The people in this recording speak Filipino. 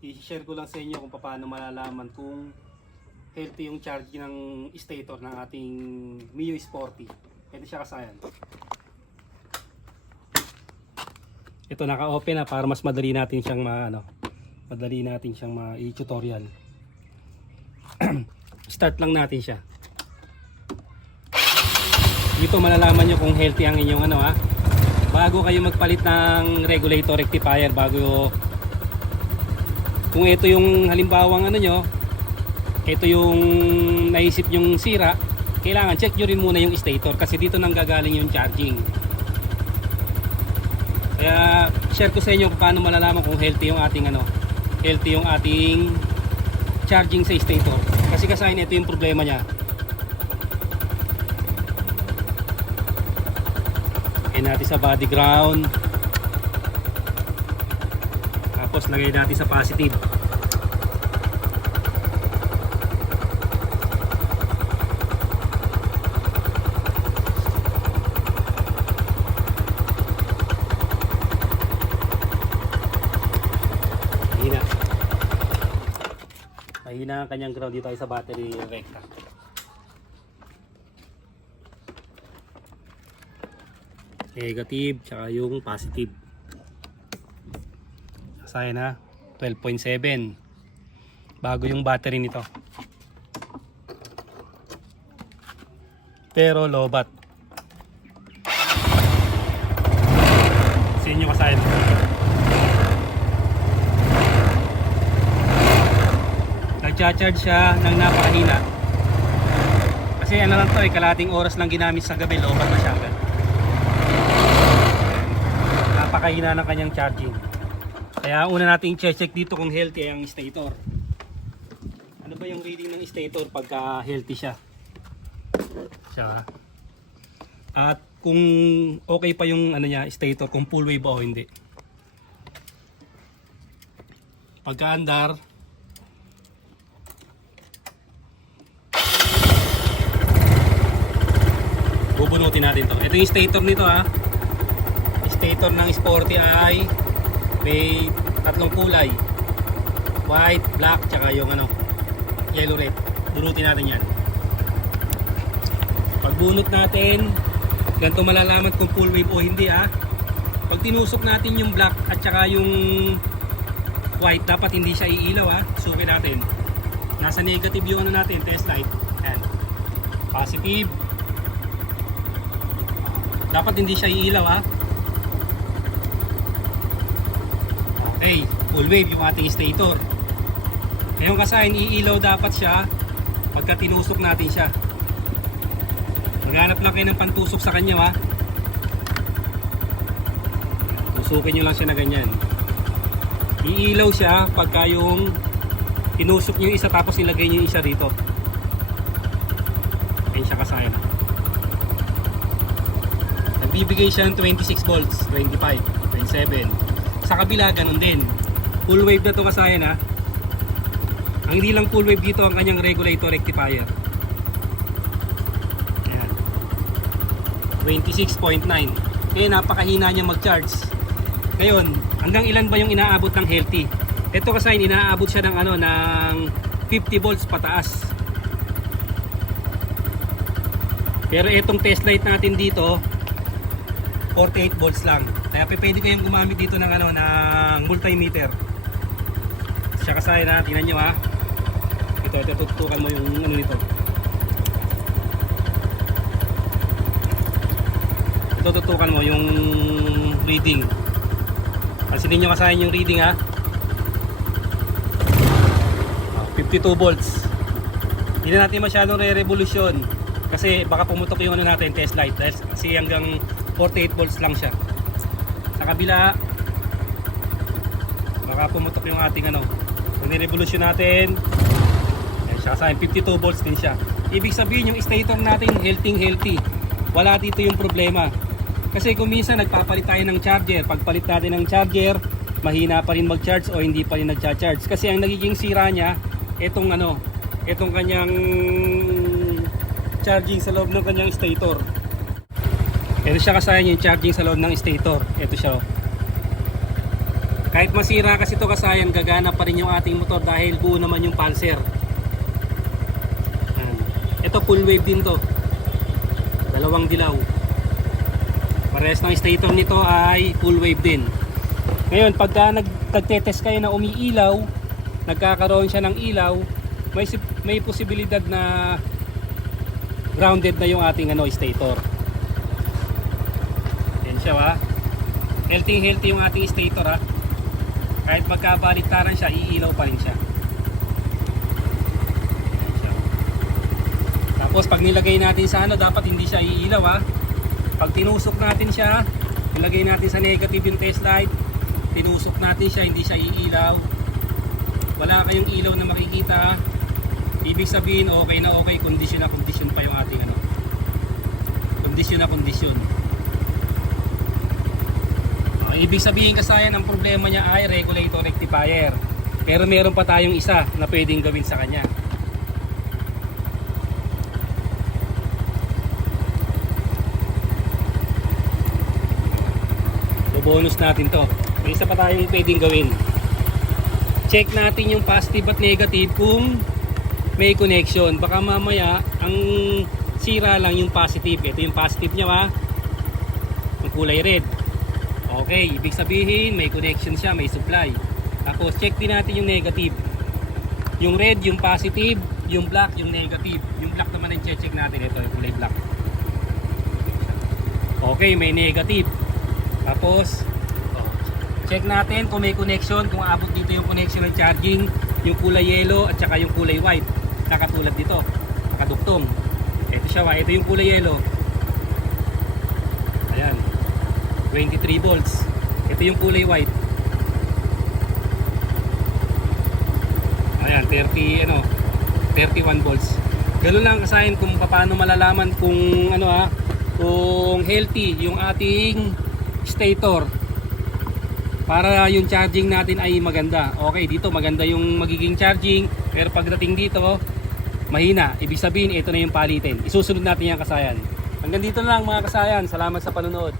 I-share ko lang sa inyo kung paano malalaman kung healthy yung charging ng stator ng ating Mio Sporty. Ito siya kasayan. Ito naka-open na para mas madali natin siyang ma-tutorial. Start lang natin siya. Dito malalaman nyo kung healthy ang inyong bago kayo magpalit ng regulator rectifier, kung ito yung halimbawang ito yung naisip yung sira, kailangan check nyo rin muna yung stator kasi dito nang gagaling yung charging. Kaya share ko sa inyo kung paano malalaman kung healthy yung ating charging sa stator. Kasi ito yung problema niya. Lagay natin sa body ground. Tapos lagay natin sa positive. Mahina ang kanyang ground dito sa battery recta. Negative tsaka yung positive. Saya na 12.7. Bago yung battery nito. Pero lobat. Sa inyo kasaya. Nagcha-charge siya ng napakahina. Kasi kalating oras lang ginamit sa gabi, lobat na siya agad. Napakahina ng kanyang charging. Kaya una nating check dito kung healthy ang stator. Ano ba yung reading ng stator pagka healthy siya? At kung okay pa yung stator, kung full wave o hindi. Pagka andar, bubunutin natin to. Ito yung stator nito Stator ng Sporty ay may tatlong kulay. White, black, tsaka yung yellow red. Bunutin natin yan. Pag bunot natin, ganito malalaman kung full wave o hindi Pag tinusok natin yung black at tsaka yung white, dapat hindi siya iilaw Sukin natin. Nasa negative yung natin, test light. Ayan. Positive. Dapat hindi siya iilaw Okay, full wave yung ating stator. Ngayon kasayan, iilaw dapat siya pagka tinusok natin siya. Maghanap lang kayo ng pantusok sa kanya Tusukin nyo lang siya na ganyan. Iilaw siya pagka yung tinusok nyo yung isa tapos ilagay nyo yung isa dito. Ngayon siya kasayan. Nagbibigay siya ng 26 volts, 25, 27. Sa kabila, ganun din. Full wave na to kasayan Ang hindi lang full wave dito ang kanyang regulator rectifier. Ayan. 26.9. Kaya napakahina niya mag-charge. Ngayon, hanggang ilan ba yung inaabot ng healthy? Ito kasayan, inaabot siya ng ng 50 volts pataas. Pero itong test light natin dito, 48 volts lang. Kaya pwede kayong gumamit dito ng ng multimeter. Siya kasaya tingnan nyo Ito tutukan mo yung nito. Ito tutukan mo yung reading. Pansinin nyo kasaya yung reading 52 volts. Hindi na natin masyadong re-revolution. Kasi baka pumutok yung natin test light. Kasi hanggang 48 volts lang siya. Sa kabila, baka pumutok yung ating Kung ni-revolution natin, siya sa 52 volts din siya. Ibig sabihin yung stator natin healthy. Wala dito yung problema. Kasi kung minsan nagpapalit tayo ng charger, pagpalit natin ng charger, mahina pa rin mag-charge o hindi pa rin nagcha-charge. Kasi ang nagiging sira niya, itong kanyang charging sa loob ng kanyang stator. Ito siya kasayan yung charging sa loob ng stator. Ito siya. Kahit masira kasi ito kasayan, gagana pa rin yung ating motor dahil buo naman yung pulser. Ayan. Ito full wave din to. Dalawang dilaw. Parehas ng stator nito ay full wave din. Ngayon, pagka nagtetest kayo na umiilaw, nagkakaroon siya ng ilaw, may posibilidad na grounded na yung ating stator. Yan siya ha. Healthy yung ating stator ha. Kahit magkabaliktaran siya, iilaw pa rin siya. Yan siya. Tapos pag nilagay natin sa dapat hindi siya iilaw ha. Pag tinusok natin siya, nilagay natin sa negative yung test light, tinusok natin siya, hindi siya iilaw. Wala kayong ilaw na makikita. Ibig sabihin okay na okay, condition na condition pa yung ating condition na condition. Ibig sabihin kasayan, ang problema niya ay regulator rectifier. Pero meron pa tayong isa na pwedeng gawin sa kanya. So bonus natin to. May isa pa tayong pwedeng gawin. Check natin yung positive at negative kung may connection. Baka mamaya ang sira lang yung positive. Ito yung positive niya ha. Ang kulay red. Okay, ibig sabihin may connection siya, may supply. Tapos check din natin yung negative. Yung red, yung positive, yung black, yung negative. Yung black naman ang check natin. Ito yung kulay black. Okay, may negative. Tapos check natin kung may connection, kung abot dito yung connection ng charging, yung kulay yellow at saka yung kulay white. Nakatulad dito, nakaduktong. Ito siya, ito yung kulay yellow. Ayan, 23 volts. Ito yung kulay white. Ayan, 31 volts. Ganun lang kasayin kung paano malalaman kung kung healthy yung ating stator. Para yung charging natin ay maganda. Okay, dito maganda yung magiging charging. Pero pagdating dito, mahina. Ibig sabihin, ito na yung palitin. Isusunod natin yung kasayan. Hanggang dito na lang mga kasayan. Salamat sa panonood.